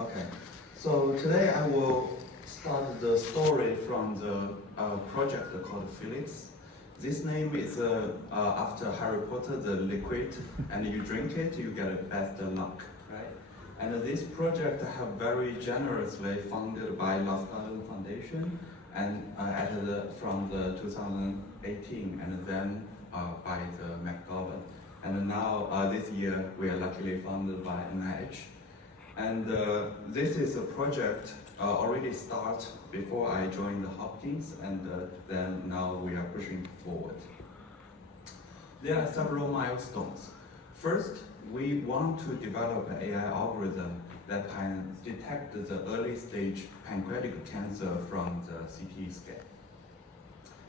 Okay, so today I will start the story from the project called Felix. This name is after Harry Potter, the liquid, and you drink it, you get best luck, right? And this project have very generously funded by Lost Garden Foundation and from the 2018 and then by the McDowell. And now this year we are luckily funded by NIH. And this is a project already started before I joined the Hopkins, and then now we are pushing forward. There are several milestones. First, we want to develop an AI algorithm that can detect the early stage pancreatic cancer from the CT scan.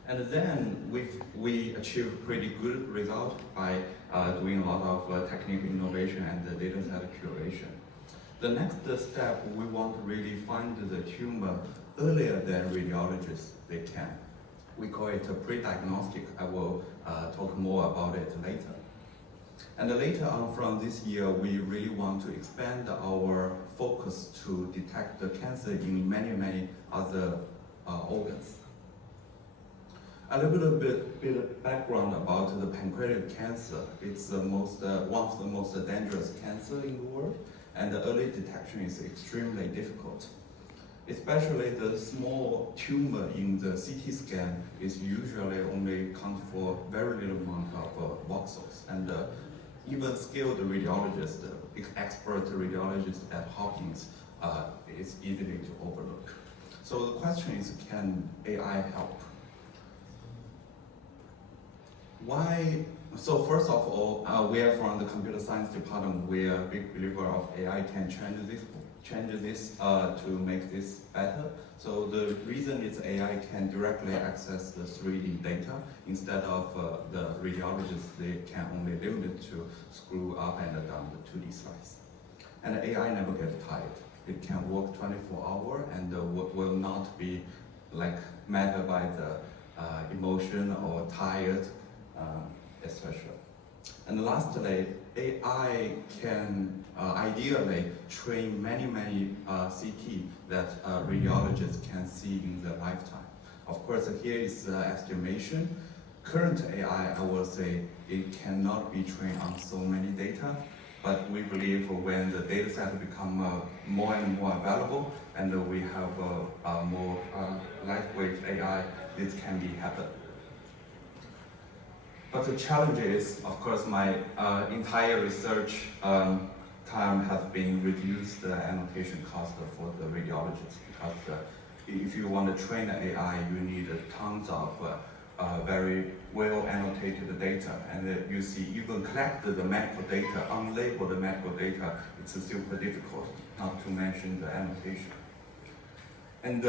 And then we achieved pretty good result by doing a lot of technical innovation and the data set curation. The next step, we want to really find the tumor earlier than radiologists they can. We call it a pre-diagnostic. I will talk more about it later. And later on from this year, we really want to expand our focus to detect the cancer in many other organs. A little bit of background about the pancreatic cancer. It's one of the most dangerous cancer in the world, and the early detection is extremely difficult. Especially the small tumor in the CT scan is usually only count for very little amount of voxels, and even skilled radiologists, expert radiologists at Hopkins, is easily to overlook. So the question is, can AI help? Why? So first of all, we are from the computer science department. We are a big believer of AI can change this to make this better. So the reason is AI can directly access the 3D data instead of the radiologists. They can only limit it to screw up and down the 2D slice. And AI never gets tired. It can work 24 hours and will not be matter by the emotion or tired. Especially. And lastly, AI can ideally train many CT that radiologists can see in their lifetime. Of course, here is the estimation. Current AI, I will say, it cannot be trained on so many data, but we believe when the data set become more and more available, and we have a more lightweight AI, this can be happen. But the challenge is, of course, my entire research time has been reduced the annotation cost for the radiologists, because if you want to train the AI, you need tons of very well annotated data. And you see, even collect the medical data, unlabeled medical data, it's super difficult, not to mention the annotation. And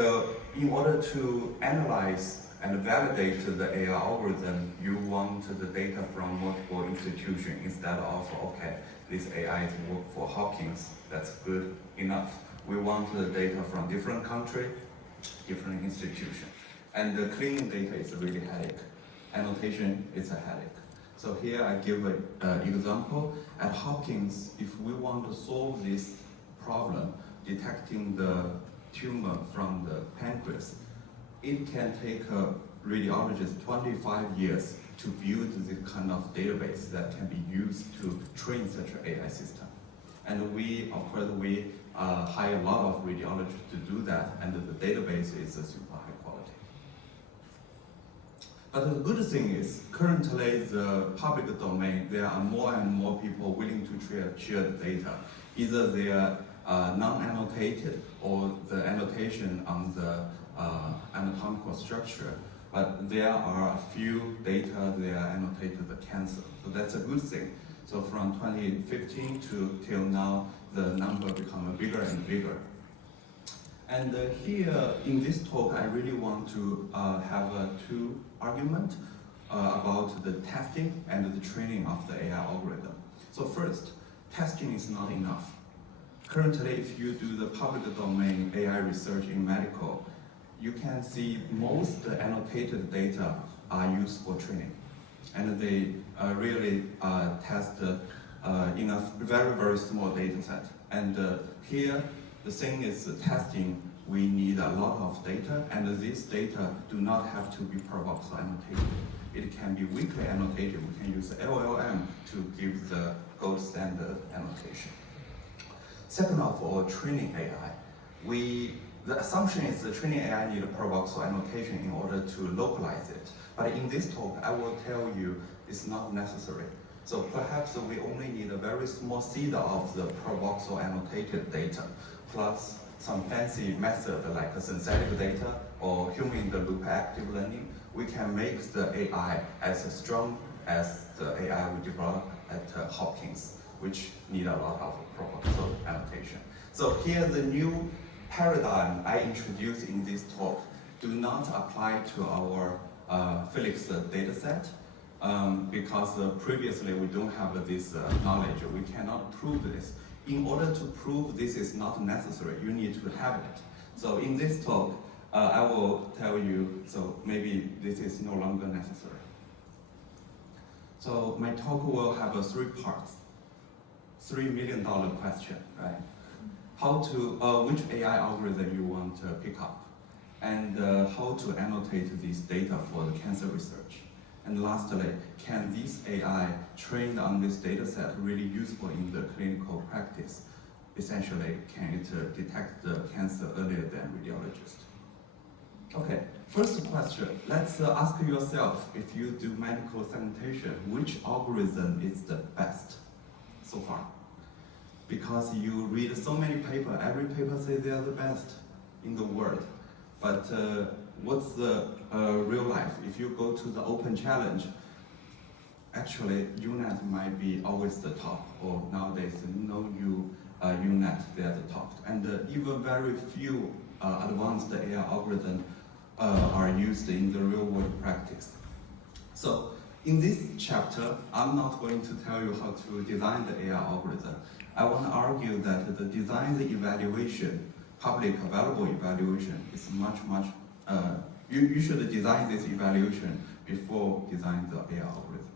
in order to analyze and validate the AI algorithm, you want the data from multiple institutions instead of, okay, this AI is work for Hopkins, that's good enough. We want the data from different countries, different institutions. And the cleaning data is really a headache. Annotation is a headache. So here I give an example. At Hopkins, if we want to solve this problem, detecting the tumor from the pancreas, it can take a radiologist 25 years to build this kind of database that can be used to train such an AI system. And of course, we hire a lot of radiologists to do that, and the database is super high quality. But the good thing is, currently the public domain, there are more and more people willing to share the data. Either they are non-annotated or the annotation on the anatomical structure, but there are a few data they are annotated the cancer. So that's a good thing. So from 2015 till now, the number become bigger and bigger. And here in this talk, I really want to have two arguments about the testing and the training of the AI algorithm. So first, testing is not enough. Currently, if you do the public domain AI research in medical, you can see most annotated data are used for training. And they really test in a very small data set. And here, The thing is, testing, we need a lot of data, and this data do not have to be per voxel annotated. It can be weakly annotated. We can use LLM to give the gold standard annotation. Second of all, training AI. The assumption is the training AI need a per voxel annotation in order to localize it. But in this talk, I will tell you it's not necessary. So perhaps we only need a very small seed of the per voxel annotated data, plus some fancy method like synthetic data or human-in-the-loop active learning. We can make the AI as strong as the AI we developed at Hopkins, which need a lot of per voxel annotation. So here the new paradigm I introduced in this talk do not apply to our Felix data set because previously we don't have this knowledge. We cannot prove this. In order to prove this is not necessary, you need to have it. So in this talk, I will tell you, so maybe this is no longer necessary. So my talk will have 3 parts. $3 million question, right? Which AI algorithm you want to pick up, and how to annotate this data for the cancer research. And lastly, can this AI trained on this data set really useful in the clinical practice? Essentially, can it detect the cancer earlier than radiologists? Okay, first question, let's ask yourself, if you do medical segmentation, which algorithm is the best so far? Because you read so many papers, every paper says they are the best in the world. But what's the real life? If you go to the open challenge, actually UNet might be always the top, or nowadays no UNet, they are the top. And even very few advanced AI algorithms are used in the real world practice. So in this chapter, I'm not going to tell you how to design the AI algorithm. I want to argue that the design evaluation, public available evaluation, is much, you should design this evaluation before designing the AI algorithm.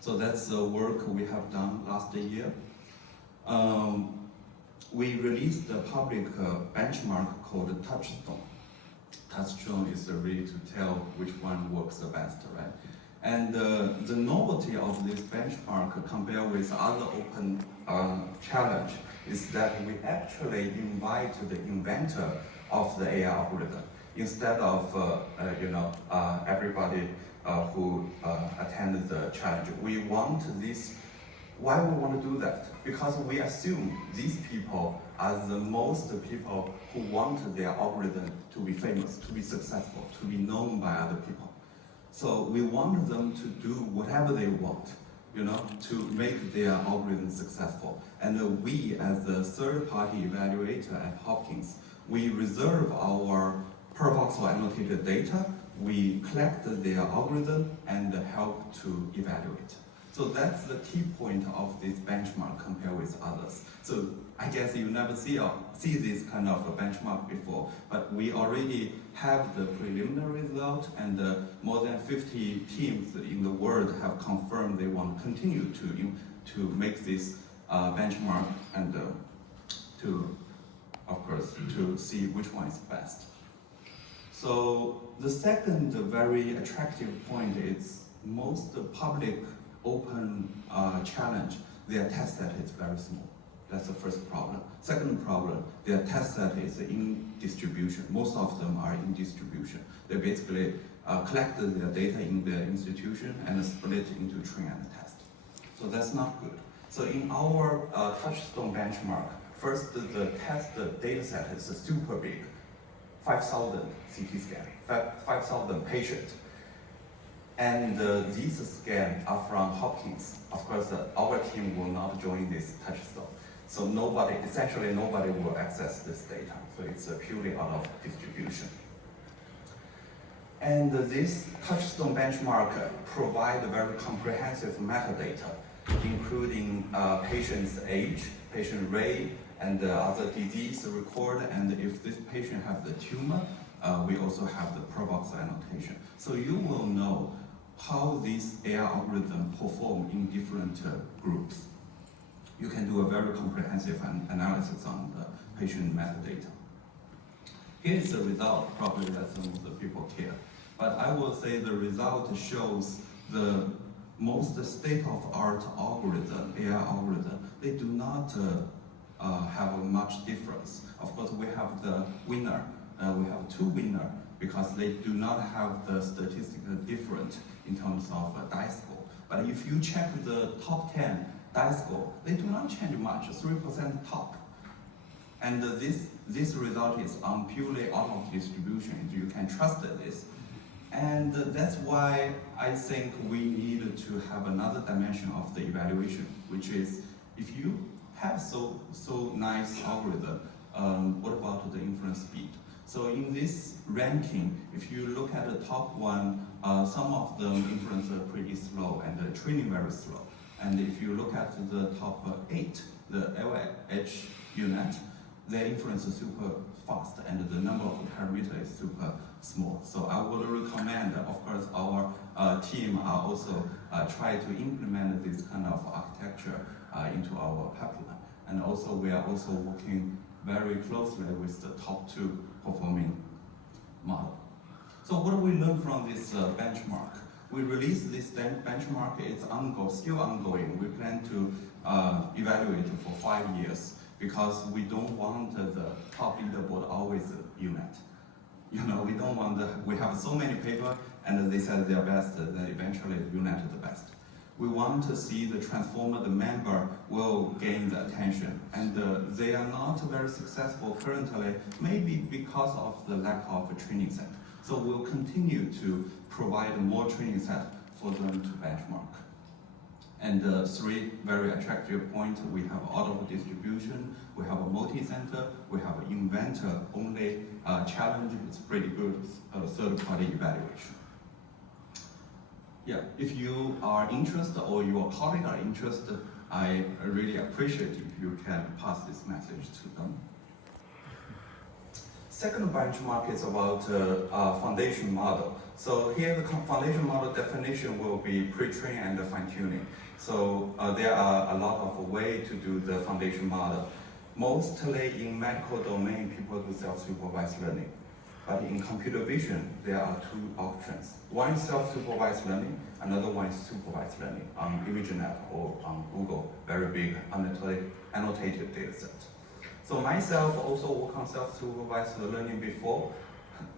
So that's the work we have done last year. We released a public benchmark called Touchstone. Touchstone is really to tell which one works the best, right? And the novelty of this benchmark compared with other open challenge is that we actually invite the inventor of the AI algorithm instead of everybody who attended the challenge. We want this. Why we want to do that? Because we assume these people are the most people who want their algorithm to be famous, to be successful, to be known by other people. So we want them to do whatever they want, to make their algorithm successful. And we, as the third-party evaluator at Hopkins, we reserve our per voxel annotated data, we collect their algorithm, and help to evaluate. So that's the key point of this benchmark compared with others. So I guess you never see this kind of a benchmark before, but we already have the preliminary result, and more than 50 teams in the world have confirmed they want to continue to make this benchmark and of course, to see which one is best. So the second very attractive point is most public open challenge, their test set is very small. That's the first problem. Second problem, their test set is in distribution. Most of them are in distribution. They basically collect their data in their institution and split it into train and test. So that's not good. So in our Touchstone benchmark, first the test data set is super big, 5,000 CT scan, 5,000 patients. And these scans are from Hopkins. Of course, our team will not join this Touchstone. So essentially nobody will access this data. So it's purely out of distribution. And this Touchstone benchmark provides very comprehensive metadata, including patient's age, patient rate, and other disease record. And if this patient has the tumor, we also have the per voxel annotation. So you will know how this AI algorithm perform in different groups. You can do a very comprehensive analysis on the patient metadata. Here is the result, probably that some of the people care. But I will say the result shows the most state-of-art algorithm, AI algorithm. They do not have much difference. Of course, we have the winner. We have two winners because they do not have the statistical difference in terms of dice score. But if you check the top 10 dice score, they do not change much, 3% top. And this result is on purely out-of distribution. You can trust this. And that's why I think we need to have another dimension of the evaluation, which is if you have so nice algorithm, what about the inference speed? So in this ranking, if you look at the top one, some of them inference are pretty slow and the training very slow. And if you look at the top 8, the LH unit, their inference is super fast and the number of parameters is super small. So I would recommend, of course, our team are also try to implement this kind of architecture into our pipeline. And also we are also working very closely with the top 2 performing model. So what do we learn from this benchmark? We released this benchmark, it's still ongoing. We plan to evaluate it for 5 years because we don't want the top leaderboard always unit. You know, we don't want we have so many papers and they said they're best, then eventually unit is the best. We want to see the transformer, the member will gain the attention. And they are not very successful currently, maybe because of the lack of a training set. So we'll continue to provide more training set for them to benchmark. And 3 very attractive points, we have auto distribution, we have a multi-center, we have an inventor only challenge, it's pretty good third-party evaluation. Yeah, if you are interested or your colleagues are interested, I really appreciate if you can pass this message to them. Second benchmark is about foundation model. So here the foundation model definition will be pre-train and fine-tuning. So there are a lot of ways to do the foundation model. Mostly in medical domain, people do self-supervised learning. But in computer vision, there are 2 options. One is self-supervised learning, another one is supervised learning on ImageNet or on Google, very big annotated data set. So myself also work on self-supervised learning before.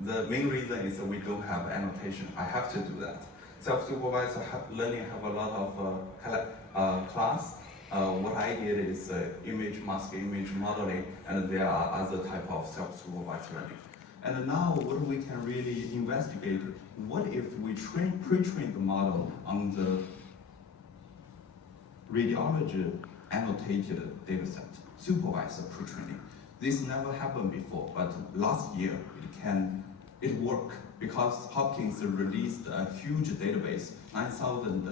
The main reason is that we don't have annotation. I have to do that. Self-supervised learning have a lot of class. What I did is mask image modeling, and there are other type of self-supervised learning. And now what we can really investigate, what if we pre-train the model on the radiology annotated data set, supervised pre-training. This never happened before, but last year it worked because Hopkins released a huge database, 9,000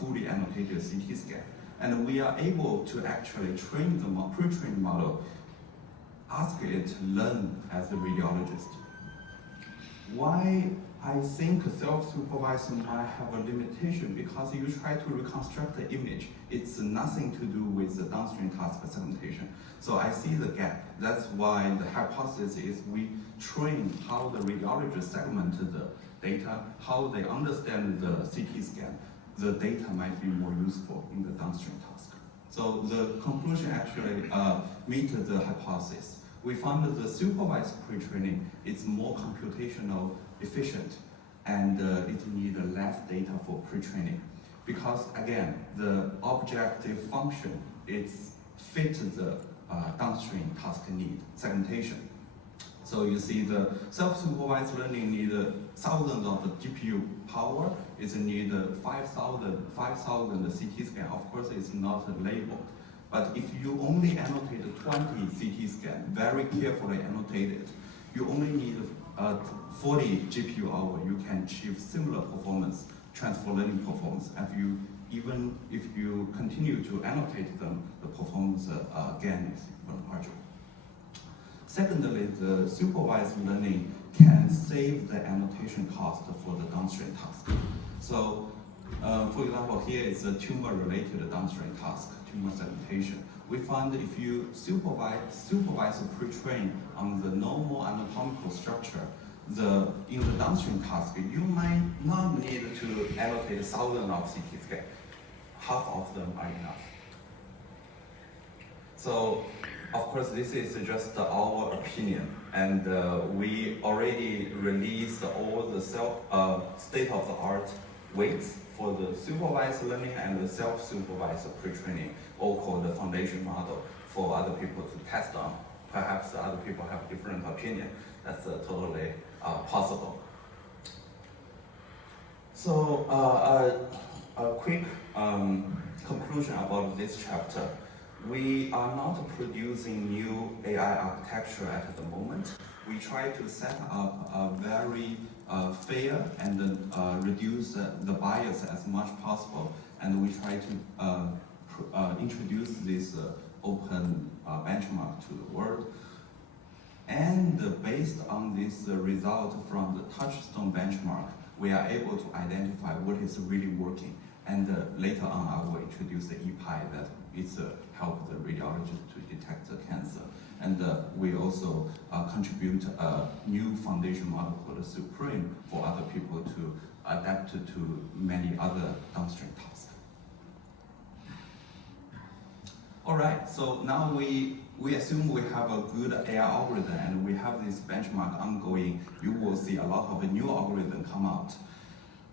fully annotated CT scan. And we are able to actually train the pre-trained model, ask it to learn as a radiologist. Why I think self-supervised might have a limitation, because you try to reconstruct the image, it's nothing to do with the downstream task segmentation. So I see the gap. That's why the hypothesis is we train how the radiologist segment the data, how they understand the CT scan. The data might be more useful in the downstream task. So the conclusion actually meets the hypothesis. We found that the supervised pre-training is more computational efficient, and it needs less data for pre-training. Because again, the objective function fits the downstream task need, segmentation. So you see the self-supervised learning needs thousands of GPU power, it needs 5,000 CT scan. Of course, it's not labeled. But if you only annotate 20 CT scan, very carefully annotated, you only need 40 GPU hour, you can achieve similar performance, transfer learning performance. Even if you continue to annotate them, the performance gain is even larger. Secondly, the supervised learning can save the annotation cost for the downstream task. So, for example, here is a tumor-related downstream task, tumor segmentation. we found if you supervise pre-train on the normal anatomical structure, in the downstream task, you might not need to allocate thousands of CT scans. Half of them are enough. So, of course, this is just our opinion, and we already released all the state-of-the-art weights for the supervised learning and the self-supervised pre-training, all called the foundation model, for other people to test on. Perhaps other people have different opinion. That's totally possible. So a quick conclusion about this chapter. We are not producing new AI architecture at the moment. We try to set up a very fair and reduce the bias as much possible, and we try to introduce this open benchmark to the world. And based on this result from the Touchstone benchmark, we are able to identify what is really working. And later on, I will introduce the EPI that it's help the radiologist to detect the cancer. And we also contribute a new foundation model called Supreme for other people to adapt to many other downstream tasks. All right, so now we assume we have a good AI algorithm and we have this benchmark ongoing. You will see a lot of new algorithm come out.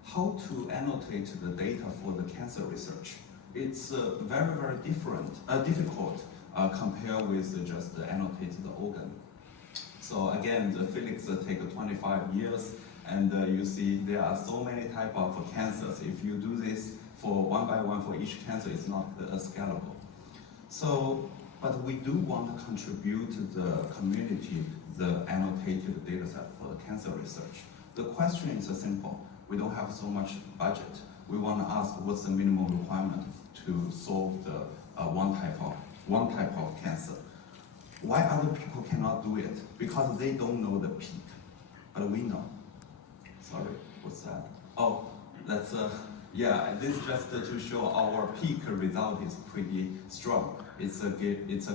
How to annotate the data for the cancer research? It's very, very difficult compared with just annotate the organ. So again, the Felix take 25 years, and you see there are so many types of cancers. If you do this for one by one for each cancer, it's not scalable. So, but we do want to contribute to the community the annotated data set for the cancer research. The question is simple. We don't have so much budget. We want to ask what's the minimum requirement to solve the one type of cancer. Why other people cannot do it? Because they don't know the peak, but we know. Sorry, what's that? Oh, that's yeah. This is just to show our peak result is pretty strong. It's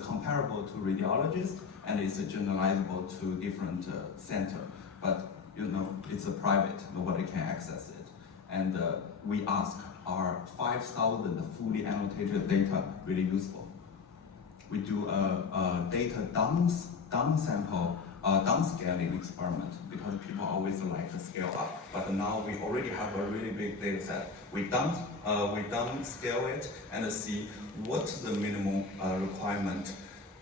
comparable to radiologists, and it's generalizable to different center. But you know, it's a private. Nobody can access it. And we ask, are 5,000 fully annotated data really useful? We do a data downscaling experiment because people always like to scale up. But now we already have a really big data set. We downscale it and see what's the minimum requirement.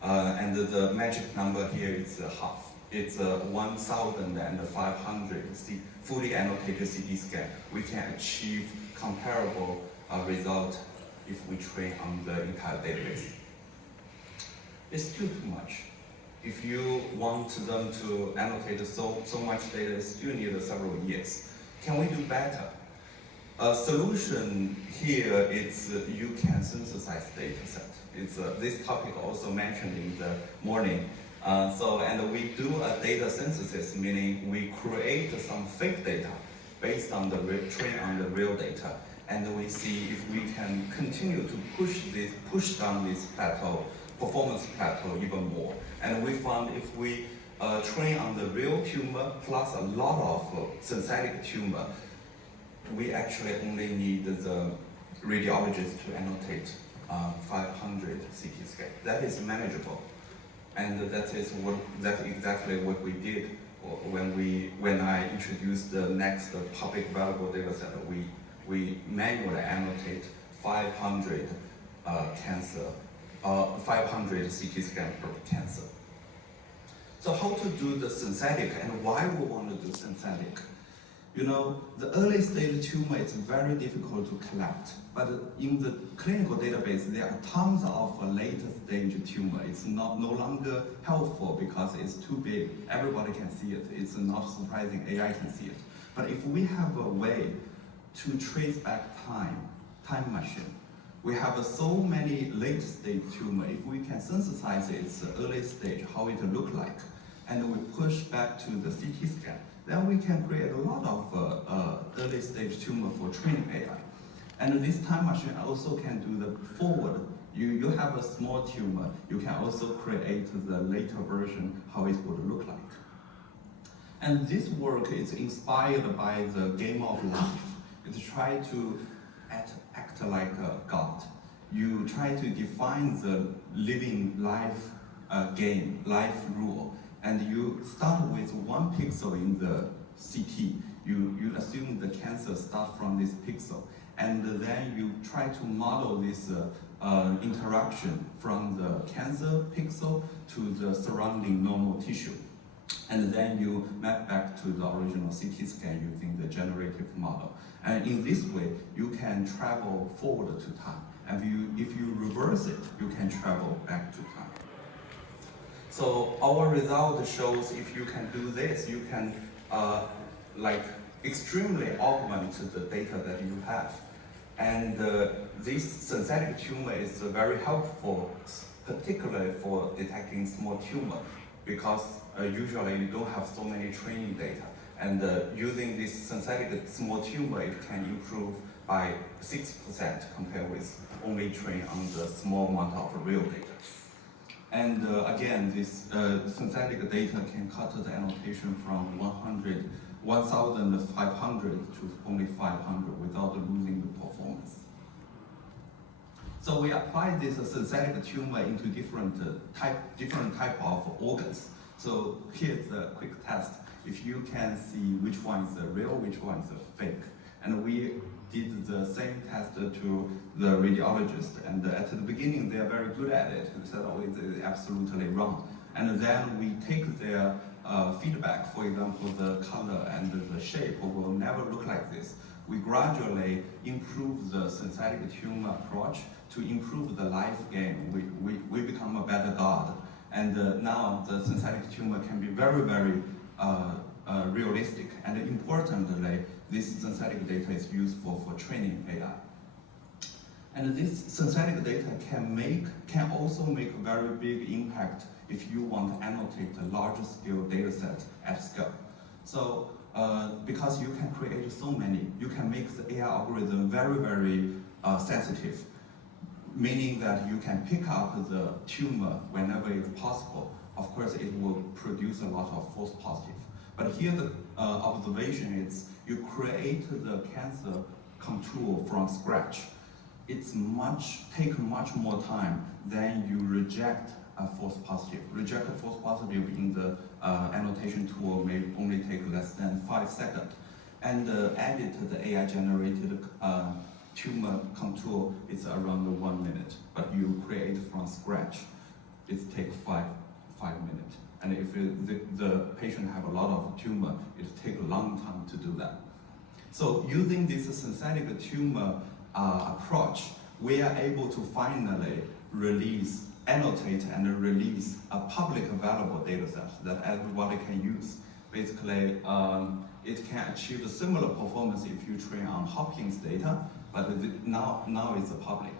And the magic number here is half. It's 1,500 fully annotated CT scan. We can achieve comparable result if we train on the entire database. It's still too much. If you want them to annotate so much data, you still need several years. Can we do better? A solution here is you can synthesize data set. It's this topic also mentioned in the morning. And we do a data synthesis, meaning we create some fake data based on the train on the real data, and we see if we can continue to push down this performance plateau even more. And we found if we train on the real tumor plus a lot of synthetic tumor, we actually only need the radiologist to annotate 500 CT scans. That is manageable. And that's exactly what we did when I introduced the next public available data set. We manually annotate 500 500 CT scans per cancer. So how to do the synthetic and why we want to do synthetic? You know, the early stage tumor is very difficult to collect, but in the clinical database, there are tons of later stage tumor. It's no longer helpful because it's too big. Everybody can see it. It's not surprising AI can see it. But if we have a way to trace back time machine, we have so many late stage tumor. If we can synthesize its early stage, how it look like, and we push back to the CT scan, then we can create a lot of early stage tumor for training AI. And this time machine also can do the forward You have a small tumor, you can also create the later version, how it would look like. And this work is inspired by the game of life. It tries to act like a god. You try to define the living life game, life rule, and you start with 1 pixel in the CT. You assume the cancer starts from this pixel, and then you try to model this interaction from the cancer pixel to the surrounding normal tissue. And then you map back to the original CT scan using the generative model. And in this way, you can travel forward to time. And if you reverse it, you can travel back to time. So our result shows if you can do this, you can extremely augment the data that you have. And this synthetic tumor is very helpful, particularly for detecting small tumor, because usually you don't have so many training data. And using this synthetic small tumor, it can improve by 6% compared with only train on the small amount of real data. And again, this synthetic data can cut the annotation from 1,500 to only 500 without losing the performance. So we apply this synthetic tumor into different type of organs. So here's a quick test. If you can see which one is real, which one is fake. And we did the same test to the radiologist, and at the beginning they are very good at it. We said, oh, it's absolutely wrong. And then we take their feedback, for example, the color and the shape will never look like this. We gradually improve the synthetic tumor approach to improve the life game. We become a better god. And now the synthetic tumor can be very, very realistic. And importantly, this synthetic data is useful for training AI. And this synthetic data can also make a very big impact if you want to annotate a larger scale data set at scale. So because you can create so many, you can make the AI algorithm very, very sensitive, meaning that you can pick up the tumor whenever it's possible. Of course, it will produce a lot of false positive. But here the observation is you create the cancer contour from scratch. It's take much more time than you reject a false positive. Reject a false positive in the annotation tool may only take less than 5 seconds. And edit the AI generated tumor contour is around 1 minute. But you create from scratch, it takes 5 minutes. And if the patient have a lot of tumor, it takes a long time to do that. So using this synthetic tumor approach, we are able to finally annotate and release a public available data set that everybody can use. Basically, it can achieve a similar performance if you train on Hopkins data, but now it's public.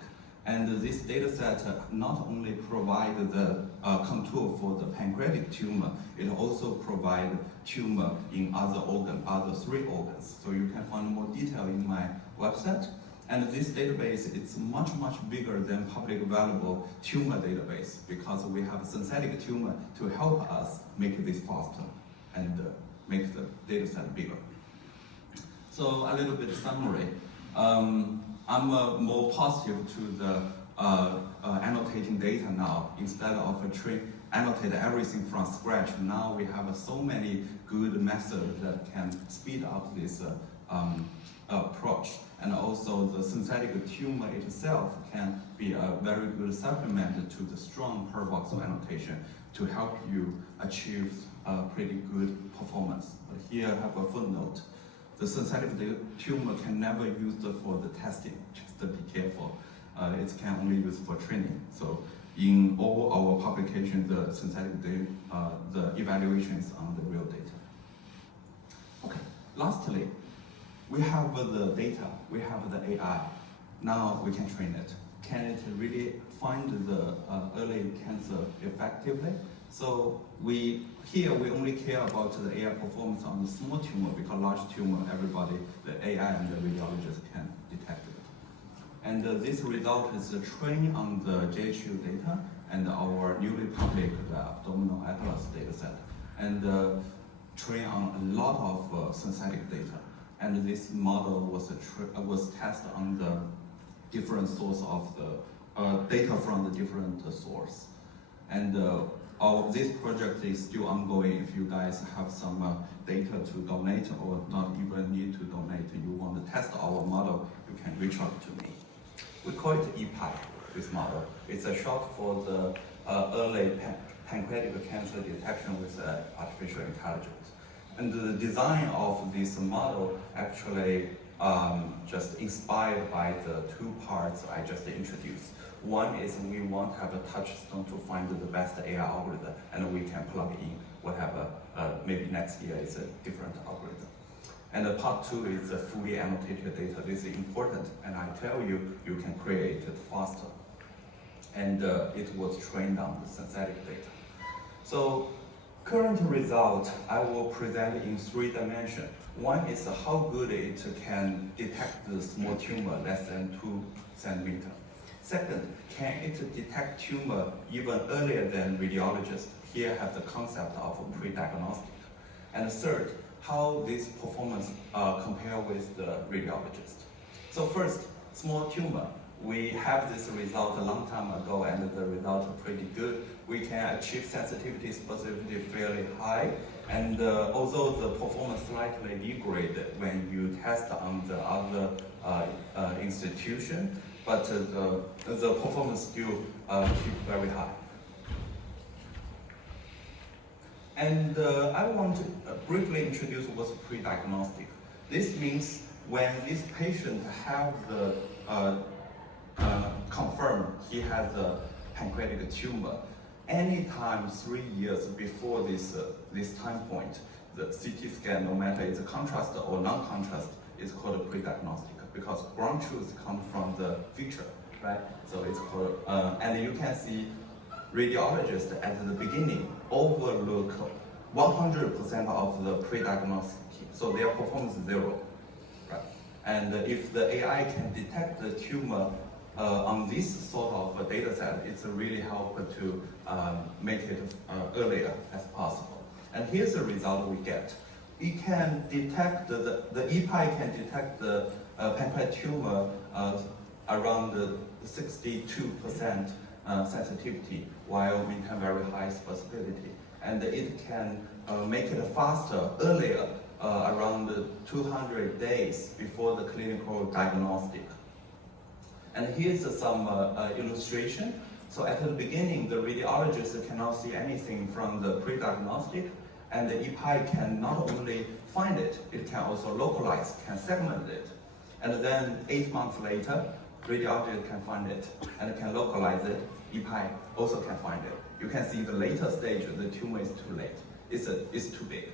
And this data set not only provides the contour for the pancreatic tumor, it also provides tumor in other 3 organs. So you can find more detail in my website. And this database is much, much bigger than public available tumor database because we have synthetic tumor to help us make this faster and make the data set bigger. So a little bit of summary. I'm more positive to the annotating data now. Instead of annotate everything from scratch, now we have so many good methods that can speed up this approach. And also the synthetic tumor itself can be a very good supplement to the strong per-voxel annotation to help you achieve a pretty good performance. But here I have a footnote. The synthetic tumor can never be used for the testing, just to be careful. It can only be used for training. So in all our publications, the synthetic data, the evaluation is on the real data. Okay, lastly, we have the data, we have the AI. Now we can train it. Can it really find the early cancer effectively? So here we only care about the AI performance on the small tumor because large tumor, everybody, the AI and the radiologist can detect it. And this result is trained on the JHU data and our newly published abdominal atlas dataset, and trained on a lot of synthetic data. And this model was tested on the different source of the data from the different source. And this project is still ongoing. If you guys have some data to donate or not even need to donate, you want to test our model, you can reach out to me. We call it EPI, this model. It's a short for the early pancreatic cancer detection with artificial intelligence. And the design of this model actually just inspired by the two parts I just introduced. One is we want to have a touchstone to find the best AI algorithm, and we can plug in whatever, maybe next year is a different algorithm. And part two is fully annotated data. This is important, and I tell you, you can create it faster. And it was trained on the synthetic data. So current result, I will present in 3 dimensions. One is how good it can detect the small tumor less than 2 centimeters. Second, can it detect tumor even earlier than radiologist? Here have the concept of pre-diagnostic. And third, how this performance compare with the radiologist. So first, small tumor. We have this result a long time ago, and the results are pretty good. We can achieve sensitivity, specificity fairly high, and although the performance slightly degrade when you test on the other institution, but the performance still keep very high. And I want to briefly introduce what's pre-diagnostic. This means when this patient have the confirmed he has a pancreatic tumor, anytime 3 years before this time point, the CT scan, no matter it's a contrast or non-contrast, is called a pre-diagnostic, because ground truth comes from the feature, right? So it's called, and you can see radiologists at the beginning overlook 100% of the pre-diagnostic, so their performance is 0, right? And if the AI can detect the tumor on this sort of data set, it's really helpful to make it earlier as possible. And here's the result we get. We can detect, the EPI can detect the pancreatic tumor around 62% sensitivity, while maintain very high specificity. And it can make it faster, earlier, around 200 days before the clinical diagnostic. And here's some illustration. So at the beginning, the radiologist cannot see anything from the pre-diagnostic, and the EPI can not only find it, it can also localize, can segment it. And then 8 months later, radiologist can find it and can localize it. EPI also can find it. You can see the later stage, the tumor is too late. It's too big.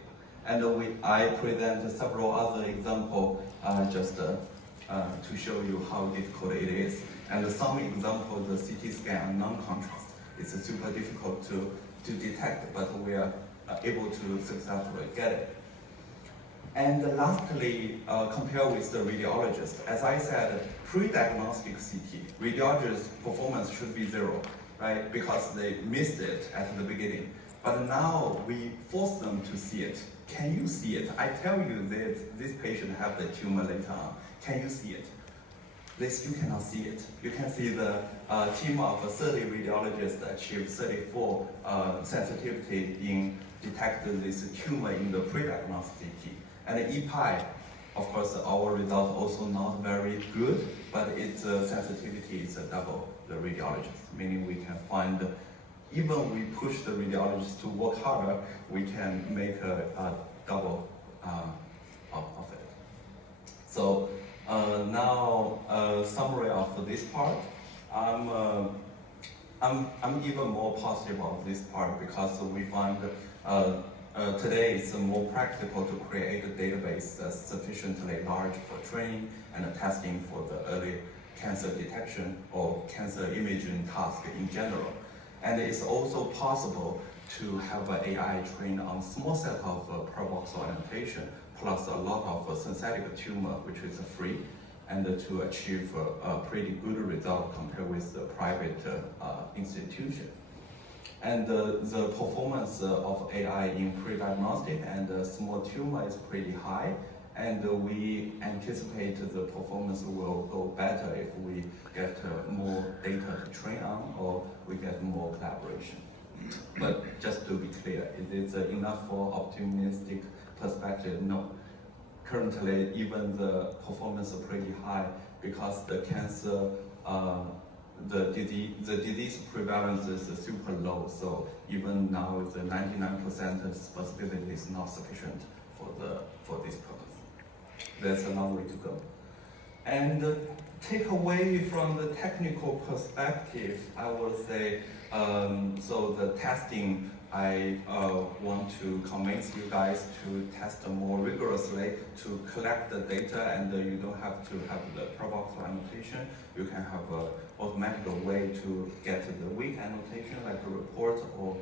And I present several other examples just to show you how difficult it is. And some examples, the CT scan non-contrast, it's super difficult to detect, but we are able to successfully get it. And lastly, compare with the radiologist. As I said, pre-diagnostic CT, radiologist performance should be 0, right? Because they missed it at the beginning. But now we force them to see it. Can you see it? I tell you that this patient have the tumor later on. Can you see it? They still cannot see it. You can see the team of 30 radiologists achieved 34 sensitivity in detecting this tumor in the pre-diagnostic CT. And the EPI, of course, our result also not very good, but its sensitivity is double the radiologist, meaning we can find, even we push the radiologist to work harder, we can make a double of it. So now, summary of this part. I'm even more positive of this part because we find today it's more practical to create a database that's sufficiently large for training and testing for the early cancer detection or cancer imaging task in general. And it's also possible to have an AI trained on small set of parabox orientation plus a lot of synthetic tumor, which is free. and to achieve a pretty good result compared with the private institution. And the performance of AI in pre-diagnostic and small tumor is pretty high, and we anticipate the performance will go better if we get more data to train on or we get more collaboration. But just to be clear, is it enough for optimistic perspective? No. Currently, even the performance is pretty high because the cancer, the disease prevalence is super low. So even now, the 99% specificity is not sufficient for this purpose. There's a long way to go. And take away from the technical perspective, I would say, so the testing, I want to convince you guys to test more rigorously to collect the data, and you don't have to have the probox annotation. You can have an automatic way to get the weak annotation like a report or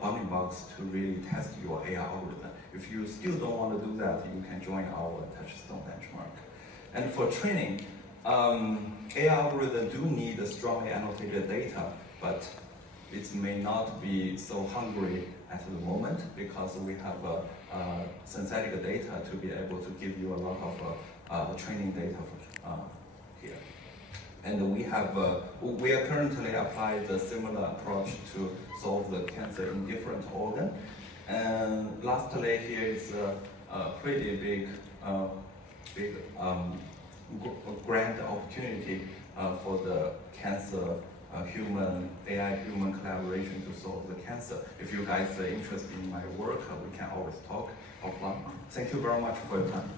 bounding box to really test your AI algorithm. If you still don't want to do that, you can join our Touchstone benchmark. And for training, AI algorithms do need strongly annotated data, but it may not be so hungry at the moment because we have synthetic data to be able to give you a lot of training data here. And we are currently applying the similar approach to solve the cancer in different organs. And lastly, here is a pretty big grand opportunity for the cancer AI-human collaboration to solve the cancer. If you guys are interested in my work, we can always talk offline. Thank you very much for your time.